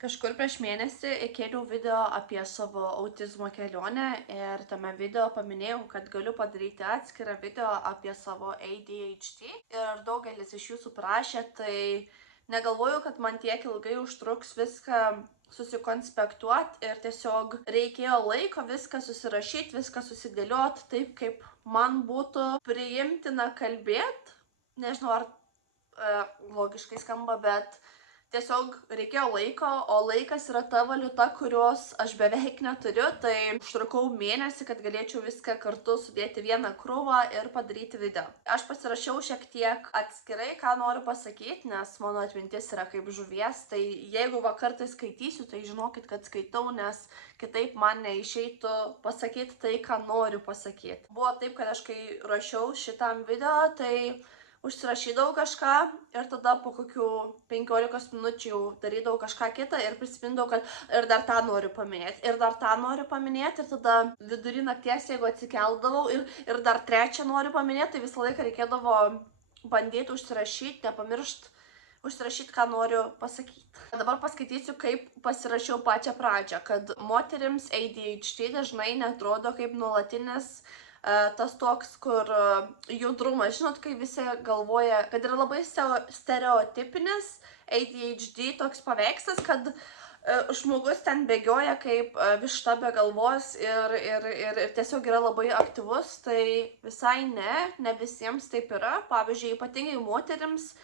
Kažkur prieš mėnesį įkėliau video apie savo autizmo kelionę ir tame video paminėjau, kad galiu padaryti atskirą video apie savo ADHD. Ir daugelis iš jūsų prašė, tai negalvoju, kad man tiek ilgai užtruks viską susikonspektuoti ir tiesiog reikėjo laiko viską susirašyti, viską susidėlioti taip, kaip man būtų priimtina kalbėti. Nežinau, ar logiškai skamba, bet tiesiog reikėjo laiko, o laikas yra ta valiuta, kurios aš beveik neturiu, tai užtrukau mėnesį, kad galėčiau viską kartu sudėti vieną krūvą ir padaryti video. Aš pasirašiau šiek tiek atskirai, ką noriu pasakyti, nes mano atmintis yra kaip žuvies, tai jeigu kartą skaitysiu, tai žinokit, kad skaitau, nes kitaip man neišeitų pasakyti tai, ką noriu pasakyti. Buvo taip, kad aš kai rašiau šitam video, tai užsirašydavau kažką ir tada po kokių 15 minučių darydavau kažką kitą ir prisimindavau, kad ir dar tą noriu paminėti, ir dar tą noriu paminėti, ir tada vidury nakties, jeigu atsikeldavau ir dar trečią noriu paminėti, tai visą laiką reikėdavo bandyti užsirašyti, nepamiršti užsirašyti, ką noriu pasakyti. Dabar paskaitysiu, kaip pasirašiau pačią pradžią, kad moterims ADHD dažnai netrodo kaip nuolatinis tas toks, kur judrumas, žinot, kai visi galvoja, kad yra labai stereotipinis ADHD toks paveikslas, kad žmogus ten bėgioja kaip višta be galvos ir tiesiog yra labai aktyvus, tai visai ne visiems taip yra. Pavyzdžiui, ypatingai moterims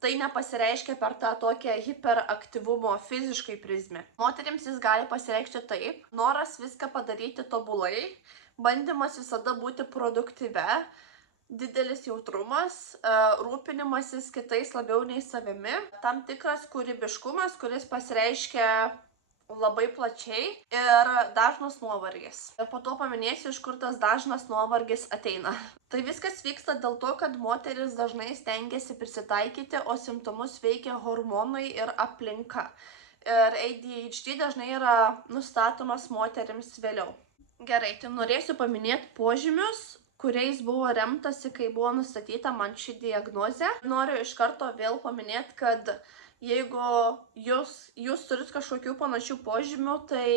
tai nepasireiškia per tą tokią hiperaktyvumo fiziškai prizmę. Moterims jis gali pasireikšti taip: noras viską padaryti tobulai, bandymas visada būti produktyve, didelis jautrumas, rūpinimasis kitais labiau nei savimi, tam tikras kūrybiškumas, kuris pasireiškia labai plačiai, ir dažnas nuovargis. Ir po to paminėsiu, iš kur tas dažnas nuovargis ateina. Tai viskas vyksta dėl to, kad moteris dažnai stengiasi prisitaikyti, o simptomus veikia hormonai ir aplinka. Ir ADHD dažnai yra nustatomas moterims vėliau. Gerai, tai norėsiu paminėti požymius, kuriais buvo remtasi, kai buvo nustatyta man ši diagnozė. Noriu iš karto vėl paminėti, kad jeigu jūs turit kažkokių panašių požymių, tai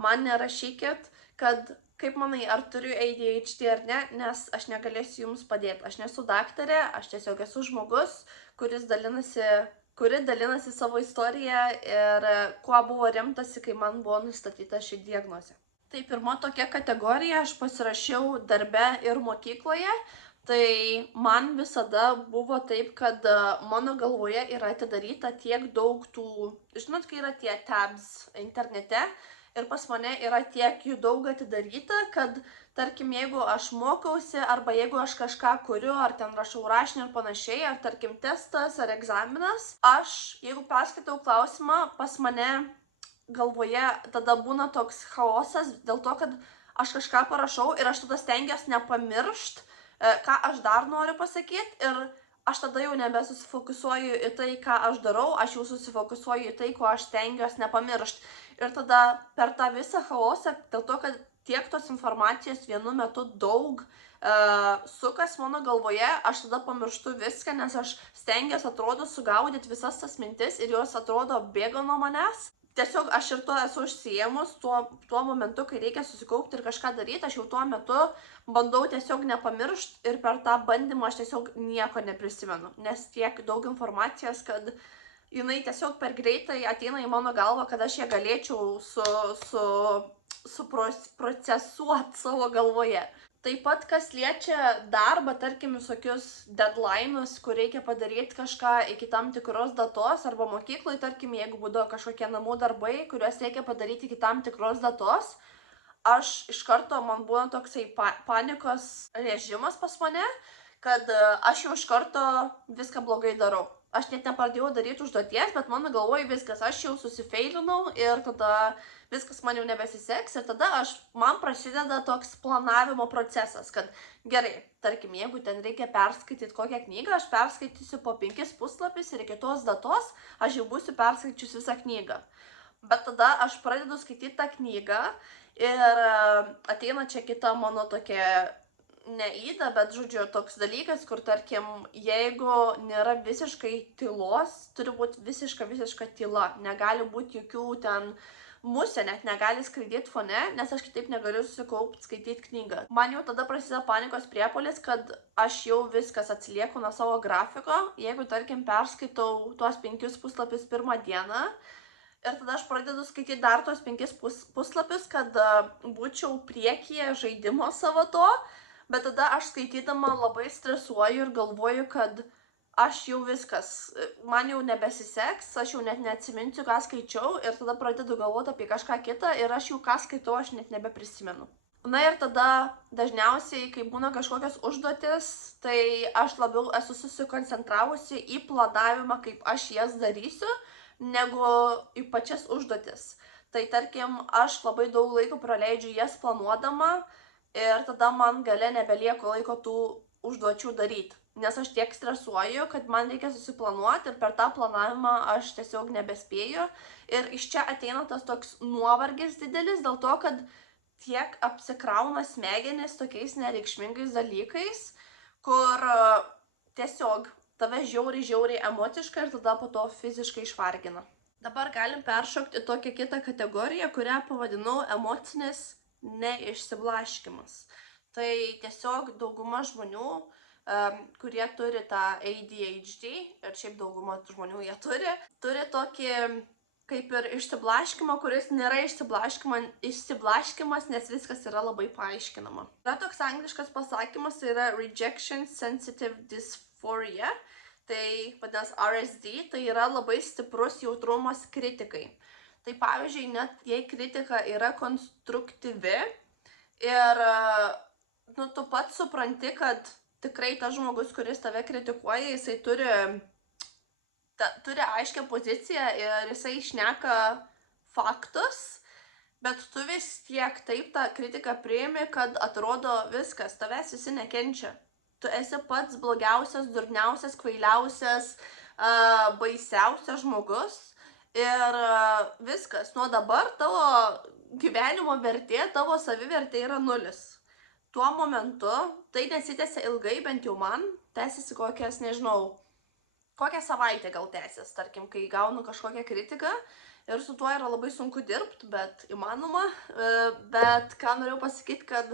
man nerašykit, kad kaip manai, ar turiu ADHD ar ne, nes aš negalėsiu jums padėti. Aš nesu daktarė, aš tiesiog esu žmogus, kuri dalinasi savo istoriją ir kuo buvo remtasi, kai man buvo nustatyta ši diagnozė. Tai pirma tokia kategorija, aš pasirašiau darbe ir mokykloje. Tai man visada buvo taip, kad mano galvoje yra atidaryta tiek daug tų, žinot, kai yra tie tabs internete, ir pas mane yra tiek jų daug atidaryta, kad tarkim, jeigu aš mokausi, arba jeigu aš kažką kuriu, ar ten rašau rašinį ir panašiai, ar tarkim testas ar egzaminas, jeigu perskaitau klausimą, pas mane galvoje tada būna toks chaosas dėl to, kad aš kažką parašau ir aš tada stengiuosi nepamiršt, ką aš dar noriu pasakyti, ir aš tada jau nebesusifokusuoju į tai, ką aš darau, aš jau susifokusuoju į tai, ko aš stengiuosi nepamiršt. Ir tada per tą visą chaosą, dėl to, kad tiek tos informacijos vienu metu daug sukas mano galvoje, aš tada pamirštu viską, nes aš stengiuosi, atrodo, sugaudyti visas tas mintis ir jos, atrodo, bėga nuo manęs. Tiesiog aš ir to esu užsiėmus, tuo momentu, kai reikia susikaupti ir kažką daryti, aš jau tuo metu bandau tiesiog nepamiršti, ir per tą bandymą aš tiesiog nieko neprisimenu, nes tiek daug informacijos, kad jinai tiesiog per greitai ateina į mano galvą, kad aš ją galėčiau suprocesuoti savo galvoje. Taip pat, kas liečia darbą, tarkim, visokius deadline'us, kur reikia padaryti kažką iki tam tikros datos, arba mokyklai, tarkim, jeigu būdavo kažkokie namų darbai, kuriuos reikia padaryti iki tam tikros datos, aš iš karto, man būna toksai panikos režimas pas mane, kad aš jau iš karto viską blogai darau. Aš net nepradėjau daryti užduoties, bet mano galvoje viskas, aš jau susifeilinau ir tada viskas man jau nebesiseks, ir tada man prasideda toks planavimo procesas, kad gerai, tarkim, jeigu ten reikia perskaityti kokią knygą, aš perskaitysiu po 5 puslapius ir iki tos datos aš jau būsiu perskaičius visą knygą. Bet tada aš pradedu skaityti tą knygą ir ateina čia kita mano tokia ne yda, bet, žodžiu, toks dalykas, kur, tarkim, jeigu nėra visiškai tylos, turi būti visiška tyla. Negali būti jokių ten musė, net negali skraidyti fone, nes aš kitaip negaliu susikaupti skaityti knygą. Man jau tada prasideda panikos priepuolis, kad aš jau viskas atsilieku nuo savo grafiko. Jeigu, tarkim, perskaitau tuos 5 puslapius pirmą dieną, ir tada aš pradedu skaityti dar tuos 5 puslapius, kad būčiau priekyje žaidimo savo to, bet tada aš skaitydama labai stresuoju ir galvoju, kad aš jau viskas, man jau nebesiseks, aš jau net neatsiminsiu, ką skaičiau, ir tada pradedu galvoti apie kažką kitą ir aš jau ką skaitau, aš net nebeprisimenu. Na ir tada dažniausiai, kai būna kažkokios užduotis, tai aš labiau esu susikoncentravusi į planavimą, kaip aš jas darysiu, negu į pačias užduotis. Tai tarkim, aš labai daug laiko praleidžiu jas planuodama ir tada man gale nebelieka laiko tų užduočių daryti. Nes aš tiek stresuoju, kad man reikia susiplanuoti ir per tą planavimą aš tiesiog nebespėju. Ir iš čia ateina tas toks nuovargis didelis dėl to, kad tiek apsikrauna smegenis tokiais nereikšmingais dalykais, kur tiesiog tave žiauriai emociškai ir tada po to fiziškai išvargina. Dabar galim peršokti į tokią kitą kategoriją, kurią pavadinau emocinis neišsiblaškymas. Tai tiesiog dauguma žmonių, kurie turi tą ADHD, ir šiaip dauguma žmonių jie turi tokį kaip ir išsiblaškymą, kuris nėra išsiblaškymas, nes viskas yra labai paaiškinama. Yra toks angliškas pasakymas, tai yra rejection sensitive dysphoria, tai vadinasi RSD, tai yra labai stiprus jautrumas kritikai. Tai pavyzdžiui, net jei kritika yra konstruktyvi ir tu pats supranti, kad tikrai tas žmogus, kuris tave kritikuoja, jisai turi aiškią poziciją ir jisai šneka faktus, bet tu vis tiek taip tą kritiką priimi, kad atrodo viskas, tavęs visi nekenčia. Tu esi pats blogiausias, durniausias, kvailiausias, baisiausias žmogus. Ir viskas, nuo dabar tavo gyvenimo vertė, tavo savivertė yra 0. Tuo momentu, tai nesitęsia ilgai, bent jau man, tęsiasi kokias, nežinau, kokią savaitę gal tęsis, tarkim, kai gaunu kažkokią kritiką ir su tuo yra labai sunku dirbti, bet įmanoma. Bet ką norėjau pasakyti, kad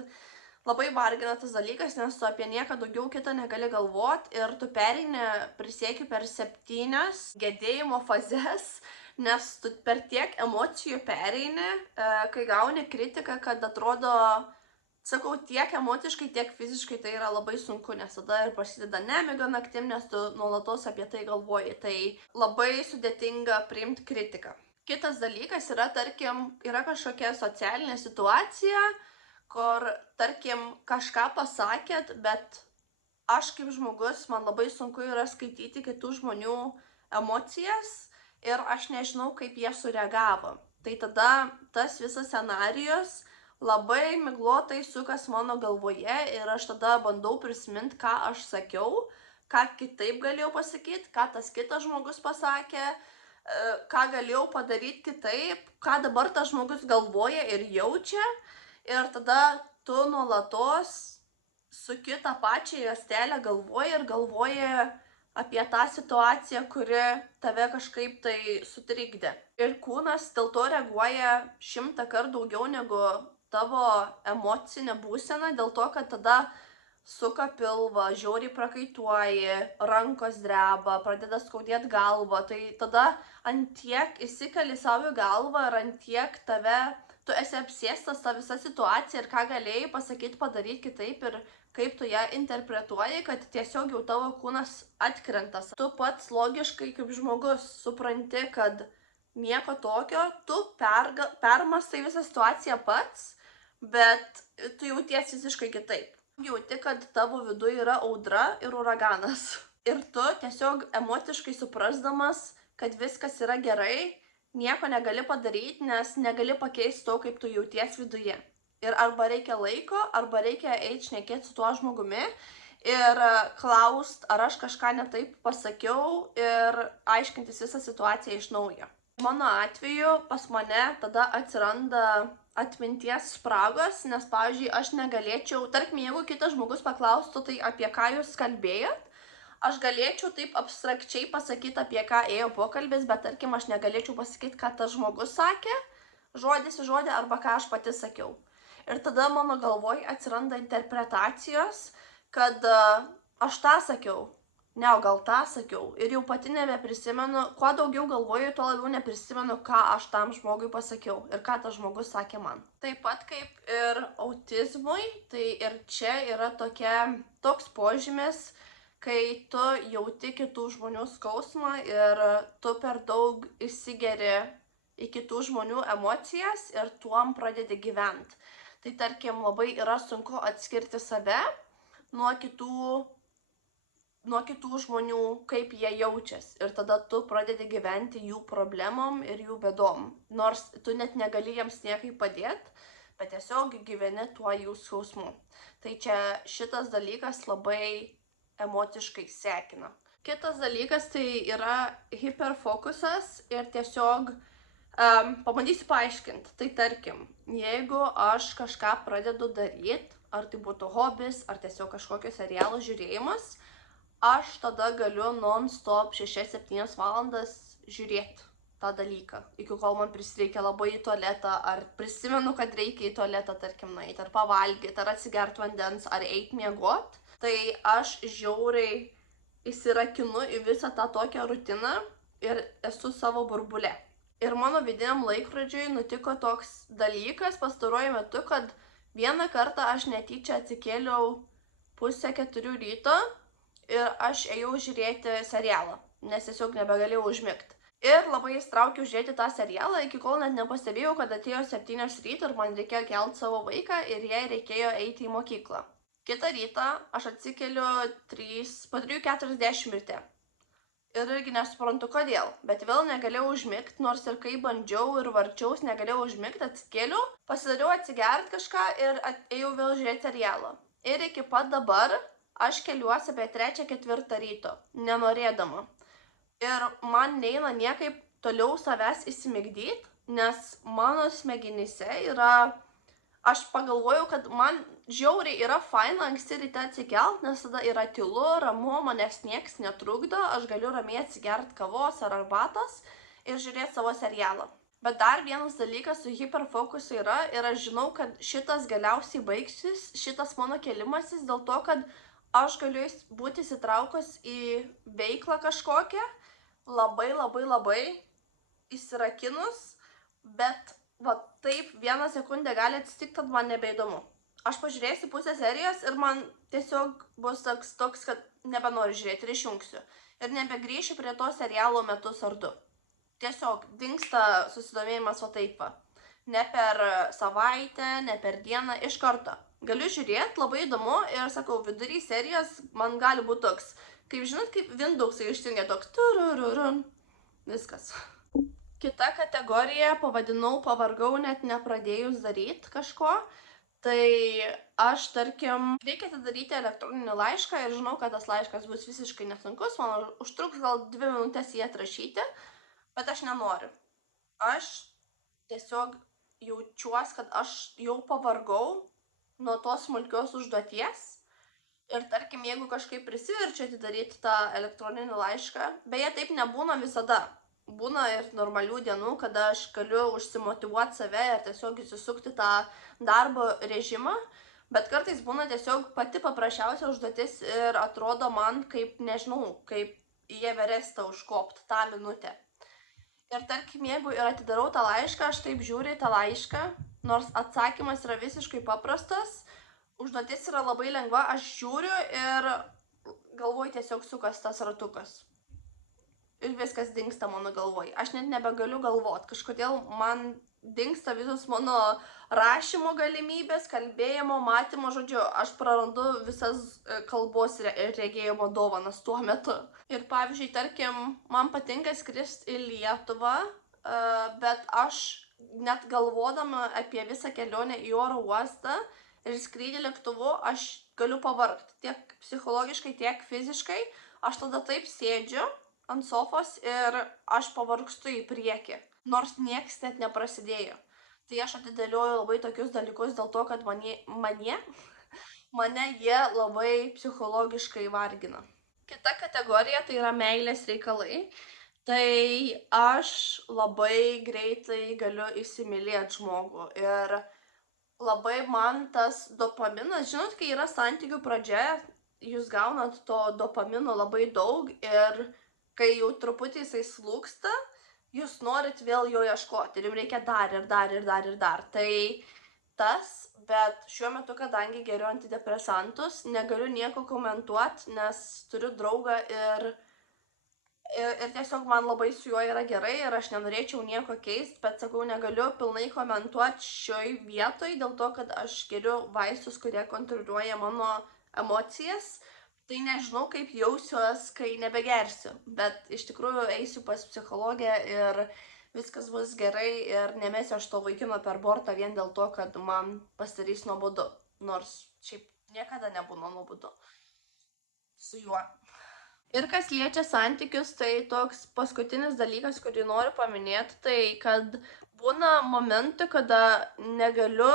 labai vargina tas dalykas, nes tu apie nieką daugiau kitą negali galvoti ir tu pereini, prisiekiu, per 7 gedėjimo fazes, nes tu per tiek emocijų pereini, kai gauni kritiką, kad atrodo, sakau, tiek emociškai, tiek fiziškai tai yra labai sunku, nes tada ir prasideda nemiga naktim, nes tu nuolatos apie tai galvoji. Tai labai sudėtinga priimti kritiką. Kitas dalykas yra, tarkim, yra kažkokia socialinė situacija, kur, tarkim, kažką pasakėt, bet aš kaip žmogus, man labai sunku yra skaityti kitų žmonių emocijas ir aš nežinau, kaip jie sureagavo. Tai tada tas visas scenarijus labai miglotai sukas mano galvoje ir aš tada bandau prisiminti, ką aš sakiau, ką kitaip galėjau pasakyti, ką tas kitas žmogus pasakė, ką galėjau padaryti kitaip, ką dabar tas žmogus galvoja ir jaučia. Ir tada tu nuolatos suki tą pačią juostelę galvoji ir galvoji apie tą situaciją, kuri tave kažkaip tai sutrikdė. Ir kūnas dėl to reaguoja 100 kartų daugiau negu tavo emocinė būsena, dėl to, kad tada suka pilvą, žiauriai prakaituoji, rankos dreba, pradeda skaudėti galvą. Tai tada antiek įsikali savo galvą ir antiek tu esi apsėstas tą visą situaciją ir ką galėjai pasakyti, padaryti kitaip ir kaip tu ją interpretuoji, kad tiesiog jau tavo kūnas atkrenta. Tu pats logiškai kaip žmogus supranti, kad nieko tokio, tu permastai visą situaciją pats, bet tu jauties visiškai kitaip. Jauti, kad tavo viduje yra audra ir uraganas. Ir tu tiesiog emociškai suprasdamas, kad viskas yra gerai, nieko negali padaryti, nes negali pakeisti to, kaip tu jauties viduje. Ir arba reikia laiko, arba reikia eiti šnekėti su tuo žmogumi ir klaust, ar aš kažką netaip pasakiau ir aiškintis visą situaciją iš naujo. Mano atveju pas mane tada atsiranda atminties spragos, nes, pavyzdžiui, aš negalėčiau, tarkim, jeigu kitas žmogus paklaustų, tai apie ką jūs kalbėjot, aš galėčiau taip abstrakčiai pasakyti, apie ką ėjo pokalbis, bet, tarkim, aš negalėčiau pasakyti, ką tas žmogus sakė, žodis į žodį, arba ką aš pati sakiau. Ir tada mano galvoj atsiranda interpretacijos, kad aš tą sakiau, ne, o gal tą sakiau. Ir jau pati nebeprisimenu, kuo daugiau galvoju, tuo labiau neprisimenu, ką aš tam žmogui pasakiau ir ką tas žmogus sakė man. Taip pat kaip ir autizmui, tai ir čia yra toks požymis, kai tu jauti kitų žmonių skausmą ir tu per daug įsigeri į kitų žmonių emocijas ir tuom pradedi gyventi. Tai tarkim, labai yra sunku atskirti save nuo kitų žmonių, kaip jie jaučiasi. Ir tada tu pradedi gyventi jų problemom ir jų bėdom. Nors tu net negali jiems niekaip padėti, bet tiesiog gyveni tuo jų skausmu. Tai čia šitas dalykas labai emociškai sekina. Kitas dalykas tai yra hiperfokusas ir tiesiog pabandysiu paaiškinti. Tai tarkim, jeigu aš kažką pradedu daryti, ar tai būtų hobis, ar tiesiog kažkokio serialo žiūrėjimas, aš tada galiu non-stop 6-7 valandas žiūrėti tą dalyką, iki kol man prisireikia labai į tualetą, ar prisimenu, kad reikia į tualetą, tarkim, nueiti, ar pavalgyti, ar atsigerti vandens, ar eiti miegot. Tai aš žiauriai įsirakinu į visą tą tokią rutiną ir esu savo burbule. Ir mano vidiniam laikrodžiui nutiko toks dalykas pastaruoju metu, kad vieną kartą aš netyčia atsikėliau 3:30 ryto ir aš ėjau žiūrėti serialą, nes tiesiog nebegalėjau užmigti. Ir labai įstraukiau žiūrėti tą serialą, iki kol net nepastebėjau, kad atėjo 7 ryto ir man reikėjo kelti savo vaiką ir jai reikėjo eiti į mokyklą. Kitą rytą aš atsikeliu po 3:40 ryte. Ir irgi nesuprantu kodėl, bet vėl negalėjau užmigti, nors ir kai bandžiau ir varčiaus, negalėjau užmigti, atsikėliau, pasidariau atsigert kažką ir ėjau vėl žiūrėti serialą. Ir iki pat dabar aš keliuosi apie 3-4 ryto, nenorėdama. Ir man neina niekaip toliau savęs įsimigdyti, nes mano smegenyse yra, aš pagalvojau, kad man žiauriai yra faina anksti ryte atsikelt, nes tada yra tylu, ramu, manęs nieks netrukdo, aš galiu ramiai atsigert kavos ar arbatos ir žiūrėti savo serialą. Bet dar vienas dalykas su hiperfokusu yra, ir aš žinau, kad šitas galiausiai baigsis, šitas mano kelimasis, dėl to, kad aš galiu būti įsitraukus į veiklą kažkokią, labai įsirakinus, bet va taip 1 sekundę gali atsitikti, kad man nebeįdomu. Aš pažiūrėsiu pusę serijos ir man tiesiog bus toks, kad nebenoriu žiūrėti ir išjungsiu. Ir nebegrįšiu prie to serialo metus ar 2. Tiesiog dingsta susidomėjimas o taip va. Ne per savaitę, ne per dieną, iš karto. Galiu žiūrėti, labai įdomu ir sakau, vidury serijos man gali būti toks, kaip žinot, kaip Windows'ai išsijungia toks turururun. Viskas. Kita kategorija pavadinau pavargau net nepradėjus daryti kažko. Tai aš, tarkim, reikia atidaryti elektroninį laišką ir žinau, kad tas laiškas bus visiškai nesunkus, man užtruks gal 2 minutės jį atrašyti, bet aš nenoriu. Aš tiesiog jaučiuosi, kad aš jau pavargau nuo tos smulkios užduoties. Ir tarkim, jeigu kažkaip prisiverčiu atidaryti tą elektroninį laišką, beje, taip nebūna visada. Būna ir normalių dienų, kada aš galiu užsimotyvuoti save ir tiesiog įsisukti tą darbo režimą, bet kartais būna tiesiog pati paprasčiausia užduotis ir atrodo man kaip, nežinau, kaip į Everestą užkopti tą minutę. Ir tarkim, jeigu ir atidarau tą laišką, aš taip žiūriu į tą laišką, nors atsakymas yra visiškai paprastas, užduotis yra labai lengva, aš žiūriu ir galvoju tiesiog sukas tas ratukas. Ir viskas dingsta mano galvoj. Aš net nebegaliu galvoti. Kažkodėl man dingsta visos mano rašymo galimybės, kalbėjimo, matymo, žodžiu, aš prarandu visas kalbos ir regėjimo dovanas tuo metu. Ir pavyzdžiui, tarkim, man patinka skristi į Lietuvą, bet aš net galvodama apie visą kelionę į oro uostą ir skrydį lėktuvu, aš galiu pavargti tiek psichologiškai, tiek fiziškai. Aš tada taip sėdžiu ant sofos ir aš pavargstu į priekį, nors nieks net neprasidėjo. Tai aš atidėlioju labai tokius dalykus dėl to, kad mane jie labai psichologiškai vargina. Kita kategorija tai yra meilės reikalai. Tai aš labai greitai galiu įsimylėti žmogų ir labai man tas dopaminas, žinot, kai yra santykių pradžia, jūs gaunat to dopamino labai daug ir kai jau truputį jisai slūksta, jūs norit vėl jo ieškoti ir jums reikia dar ir dar ir dar ir dar. Tai tas, bet šiuo metu, kadangi geriu antidepresantus, negaliu nieko komentuoti, nes turiu draugą ir tiesiog man labai su juo yra gerai ir aš nenorėčiau nieko keisti, bet sakau, negaliu pilnai komentuoti šioj vietoj, dėl to, kad aš geriu vaistus, kurie kontroliuoja mano emocijas. Tai nežinau, kaip jausiuos, kai nebegersiu, bet iš tikrųjų eisiu pas psichologę ir viskas bus gerai ir nemesiu aš to vaikino per bortą vien dėl to, kad man pasidarys nuobodu, nors šiaip niekada nebūna nuobodu su juo. Ir kas liečia santykius, tai toks paskutinis dalykas, kurį noriu paminėti, tai kad būna momentų, kada negaliu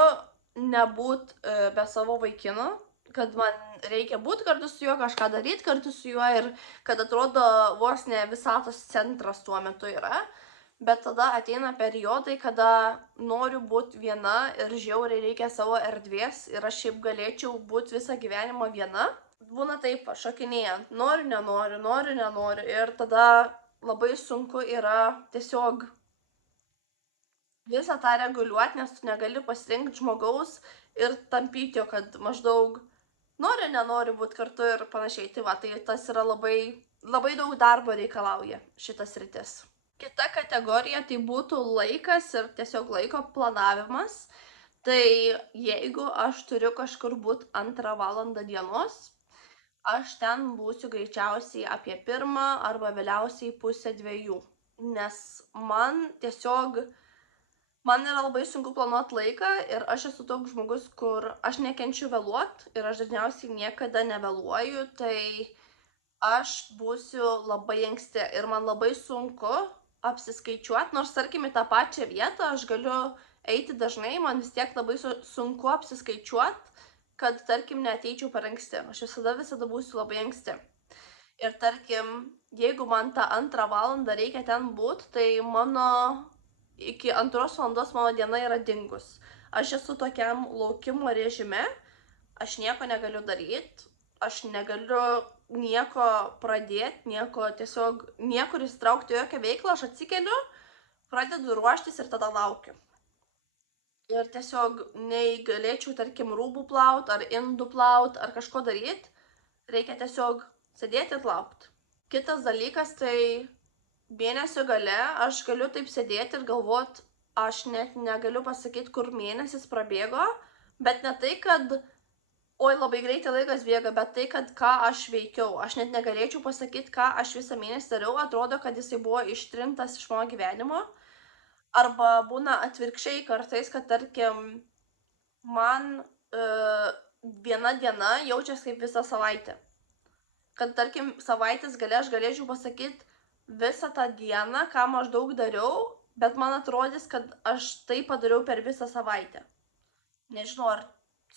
nebūt be savo vaikino, kad man reikia būti kartu su juo, kažką daryti kartu su juo ir kad atrodo vos ne visatos centras tuo metu yra. Bet tada ateina periodai, kada noriu būti viena ir žiauriai reikia savo erdvės ir aš šiaip galėčiau būti visą gyvenimą viena. Būna taip, šokinėjant, noriu, nenoriu ir tada labai sunku yra tiesiog visą tą reguliuoti, nes tu negali pasirinkti žmogaus ir tampyti jo, kad maždaug noriu, nenoriu būti kartu ir panašiai. Tai va, tai tas yra labai, labai daug darbo reikalauja šitas rytis. Kita kategorija tai būtų laikas ir tiesiog laiko planavimas. Tai jeigu aš turiu kažkur būti 2 valandą dienos, aš ten būsiu greičiausiai apie 1 arba vėliausiai 1:30, nes man yra labai sunku planuoti laiką ir aš esu toks žmogus, kur aš nekenčiu vėluot ir aš dažniausiai niekada nevėluoju, tai aš būsiu labai anksti ir man labai sunku apsiskaičiuoti, nors tarkim į tą pačią vietą aš galiu eiti dažnai, man vis tiek labai sunku apsiskaičiuoti, kad tarkim neateičiau per anksti. Aš visada būsiu labai anksti. Ir tarkim, jeigu man tą 2 valandą reikia ten būti, tai iki 2 valandos mano diena yra dingus. Aš esu tokiam laukimo režime, aš nieko negaliu daryti, aš negaliu nieko pradėti, niekur įsitraukti jokią veiklą, aš atsikeliu, pradedu ruoštis ir tada laukiu. Ir tiesiog nei galėčiau, tarkim, rūbų plaut, ar indų plaut, ar kažko daryti, reikia tiesiog sėdėti ir laukti. Kitas dalykas, tai mėnesio gale aš galiu taip sėdėti ir galvoti, aš net negaliu pasakyti, kur mėnesis prabėgo, bet ne tai, kad oi labai greitai laikas bėga, bet tai, kad ką aš veikiau. Aš net negalėčiau pasakyti, ką aš visą mėnesį dariau, atrodo, kad jisai buvo ištrintas iš mano gyvenimo. Arba būna atvirkščiai kartais, kad tarkim, man viena diena jaučiasi kaip visa savaitė. Kad tarkim, savaitės gale aš galėčiau pasakyti visą tą dieną, ką maždaug dariau, bet man atrodys, kad aš tai padariau per visą savaitę. Nežinau, ar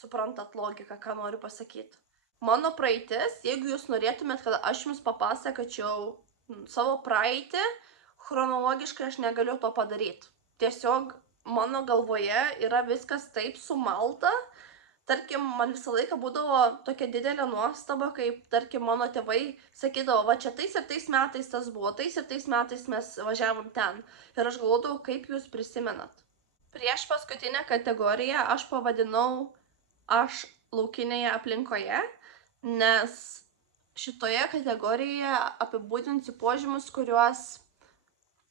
suprantat logiką, ką noriu pasakyti. Mano praeitis, jeigu jūs norėtumėt, kad aš jums papasakočiau savo praeitį, chronologiškai aš negaliu to padaryti. Tiesiog mano galvoje yra viskas taip sumalta. Tarkim, man visą laiką būdavo tokia didelė nuostaba, kaip, tarkim, mano tėvai sakydavo, va čia tais ir tais metais tas buvo, tais ir tais metais mes važiavom ten. Ir aš galvodavau, kaip jūs prisimenat. Prieš paskutinę kategoriją aš pavadinau aš laukinėje aplinkoje, nes šitoje kategorijoje apibūdinsiu požymius, kuriuos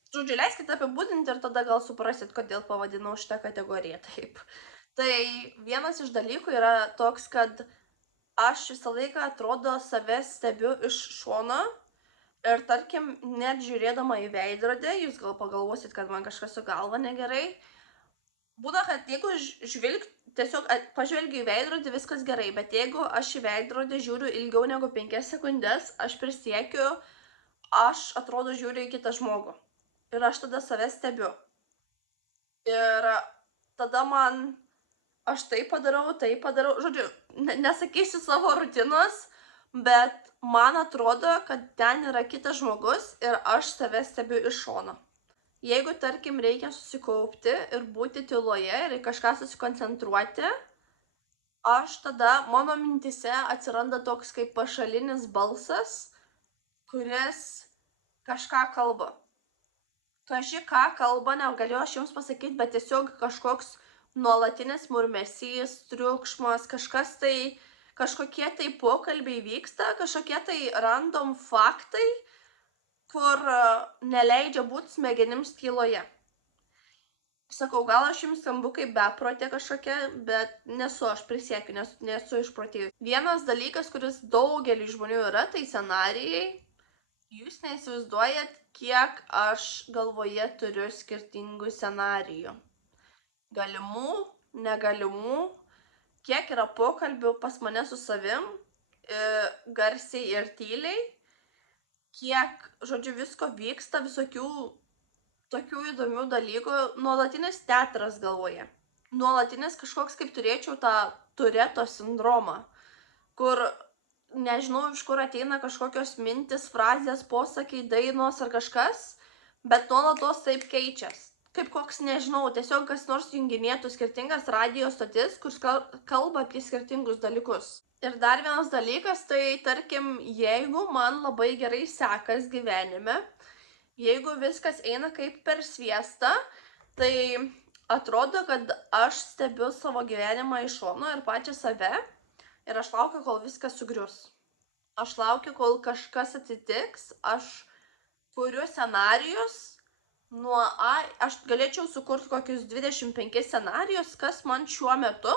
žodžiu, leiskite apibūdinti ir tada gal suprasit, kodėl pavadinau šitą kategoriją taip. Tai vienas iš dalykų yra toks, kad aš visą laiką atrodo save stebiu iš šono ir tarkim, net žiūrėdama į veidrodį, jūs gal pagalvosit, kad man kažkas su galva negerai. Būna, kad jeigu tiesiog pažvelgiu į veidrodį, viskas gerai, bet jeigu aš į veidrodį žiūriu ilgiau negu 5 sekundės, aš prisiekiu, aš atrodo žiūriu į kitą žmogų. Ir aš tada save stebiu. Ir tada aš tai padarau, žodžiu, nesakysiu savo rutinos, bet man atrodo, kad ten yra kitas žmogus ir aš save stebiu iš šono. Jeigu, tarkim, reikia susikaupti ir būti tyloje ir į kažką susikoncentruoti, aš tada, mano mintise atsiranda toks kaip pašalinis balsas, kuris kažką kalba. Kaži ką kalba, negaliu aš jums pasakyti, bet tiesiog kažkoks nuolatinis murmesys, triukšmas, kažkokie tai pokalbiai vyksta, kažkokie tai random faktai, kur neleidžia būti smegenims tyloje. Sakau, gal aš jums skambu kaip beprotė kažkokia, bet nesu, aš prisiekiu, nesu išprotėjus. Vienas dalykas, kuris daugelį žmonių yra, tai scenarijai. Jūs neįsivaizduojat, kiek aš galvoje turiu skirtingų scenarijų. Galimų, negalimų, kiek yra pokalbių pas mane su savim, garsiai ir tyliai, kiek, žodžiu, visko vyksta, visokių tokių įdomių dalykų, nuolatinis teatras galvoje. Nuolatinis kažkoks, kaip turėčiau tą Tureto sindromą, kur nežinau, iš kur ateina kažkokios mintis, frazės, posakiai, dainos ar kažkas, bet nuolatos taip keičias. Kaip koks, nežinau, tiesiog kas nors junginėtų skirtingas radijo stotis, kur kalba apie skirtingus dalykus. Ir dar vienas dalykas, tai tarkim, jeigu man labai gerai sekas gyvenime, jeigu viskas eina kaip per sviestą, tai atrodo, kad aš stebiu savo gyvenimą iš šono ir pačią save ir aš laukiu, kol viskas sugrius. Aš laukiu, kol kažkas atsitiks, aš kuriu scenarijus nuo A, aš galėčiau sukurti kokius 25 scenarijus, kas man šiuo metu,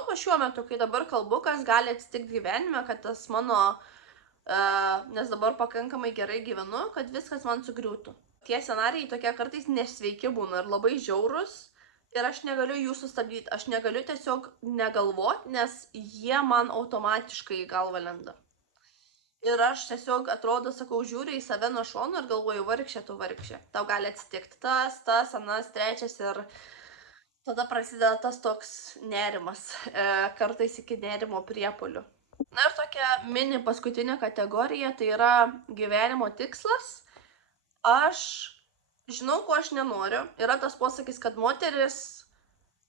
kai dabar kalbu, kas gali atsitikti gyvenime, kad tas mano, nes dabar pakankamai gerai gyvenu, kad viskas man sugriūtų. Tie scenarijai tokie kartais nesveiki būna ir labai žiaurus ir aš negaliu jų sustabdyti, aš negaliu tiesiog negalvoti, nes jie man automatiškai į galvą lenda. Ir aš tiesiog atrodo, sakau, žiūriu į save nuo šono ir galvoju, vargšė, tu vargšė. Tau gali atsitikti tas, anas, trečias ir tada prasideda tas toks nerimas, kartais iki nerimo priepuolių. Na ir tokia mini paskutinė kategorija, tai yra gyvenimo tikslas. Aš žinau, ko aš nenoriu. Yra tas posakis, kad moteris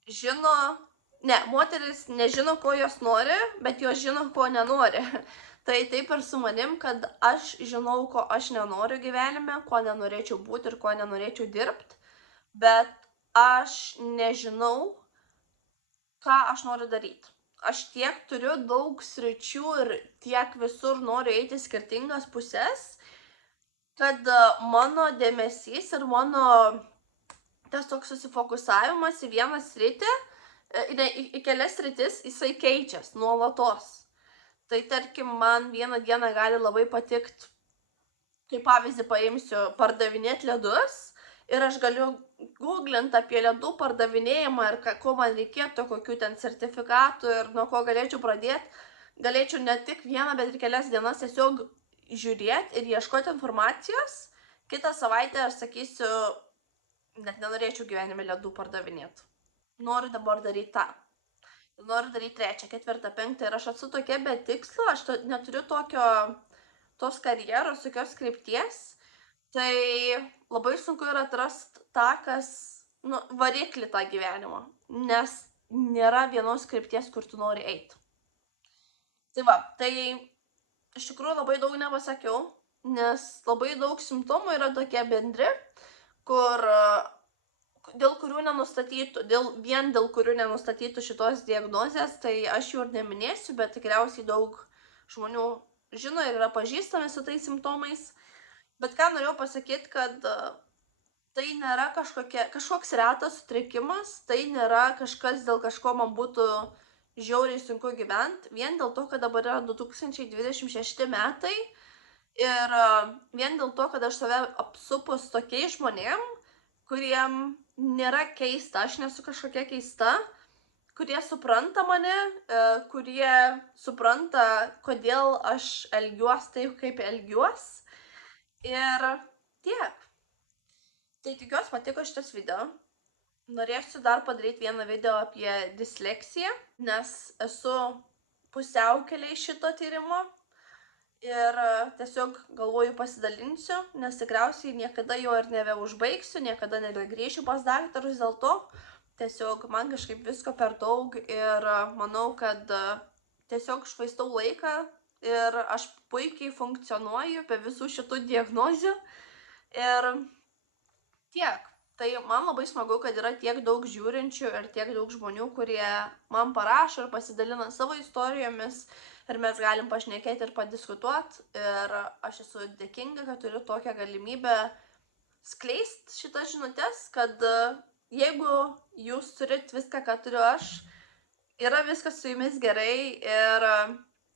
nežino, ko jos nori, bet jos žino, ko nenori. Tai taip ir su manim, kad aš žinau, ko aš nenoriu gyvenime, ko nenorėčiau būti ir ko nenorėčiau dirbti, bet aš nežinau, ką aš noriu daryti. Aš tiek turiu daug sričių ir tiek visur noriu eiti skirtingas pusės, kad mano dėmesys ir mano tas toks susifokusavimas į vieną sritį, į kelias sritis, jisai keičias nuolatos. Tai tarkim, man vieną dieną gali labai patikti, kaip pavyzdį paimsiu, pardavinėti ledus ir aš galiu googlinti apie ledų pardavinėjimą ir ko man reikėtų, kokių ten sertifikatų ir nuo ko galėčiau pradėti. Galėčiau ne tik vieną, bet ir kelias dienas tiesiog žiūrėti ir ieškoti informacijos. Kitą savaitę aš sakysiu, net nenorėčiau gyvenime ledų pardavinėti. Noriu dabar daryti tą. Noriu daryti 3, 4, 5 ir aš esu tokia be tikslo, aš neturiu tos karjeros, tokios krypties, tai labai sunku yra atrasti tą, kas, variklį tą gyvenimą, nes nėra vienos krypties, kur tu nori eiti. Tai va, tai iš tikrųjų labai daug nepasakiau, nes labai daug simptomų yra tokie bendri, dėl kurių nenustatytų šitos diagnozės, tai aš jų ir neminėsiu, bet tikriausiai daug žmonių žino ir yra pažįstami su tais simptomais. Bet ką norėjau pasakyti, kad tai nėra kažkoks retas sutrikimas, tai nėra kažkas, dėl kažko man būtų žiauriai sunku gyventi, vien dėl to, kad dabar yra 2026 metai ir vien dėl to, kad aš save apsupus tokiais žmonėm, kuriem nėra keista, aš nesu kažkokia keista, kurie supranta mane, kurie supranta, kodėl aš elgiuosi taip, kaip elgiuosi. Ir tiek. Tai tikiuosi patiko šitas video. Norėsiu dar padaryti vieną video apie disleksiją, nes esu pusiaukelėj šito tyrimo ir tiesiog galvoju pasidalinsiu, nes tikriausiai niekada jo ir nebeužbaigsiu, niekada nebegrįšiu pas daktarus dėl to. Tiesiog man kažkaip visko per daug ir manau, kad tiesiog švaistau laiką ir aš puikiai funkcionuoju be visų šitų diagnozių ir tiek. Tai man labai smagu, kad yra tiek daug žiūrinčių ir tiek daug žmonių, kurie man parašo ir pasidalina savo istorijomis ir mes galim pašnekėti ir padiskutuoti. Ir aš esu dėkinga, kad turiu tokią galimybę skleisti šitas žinutes, kad jeigu jūs turit viską, ką turiu aš, yra viskas su jumis gerai ir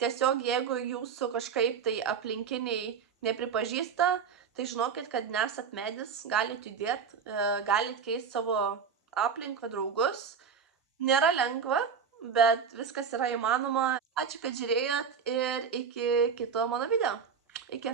tiesiog jeigu jūsų kažkaip tai aplinkiniai nepripažįsta, tai žinokit, kad nesat medis, galit judėti, galit keisti savo aplinką, draugus. Nėra lengva, bet viskas yra įmanoma. Ačiū, kad žiūrėjot ir iki kito mano video. Iki.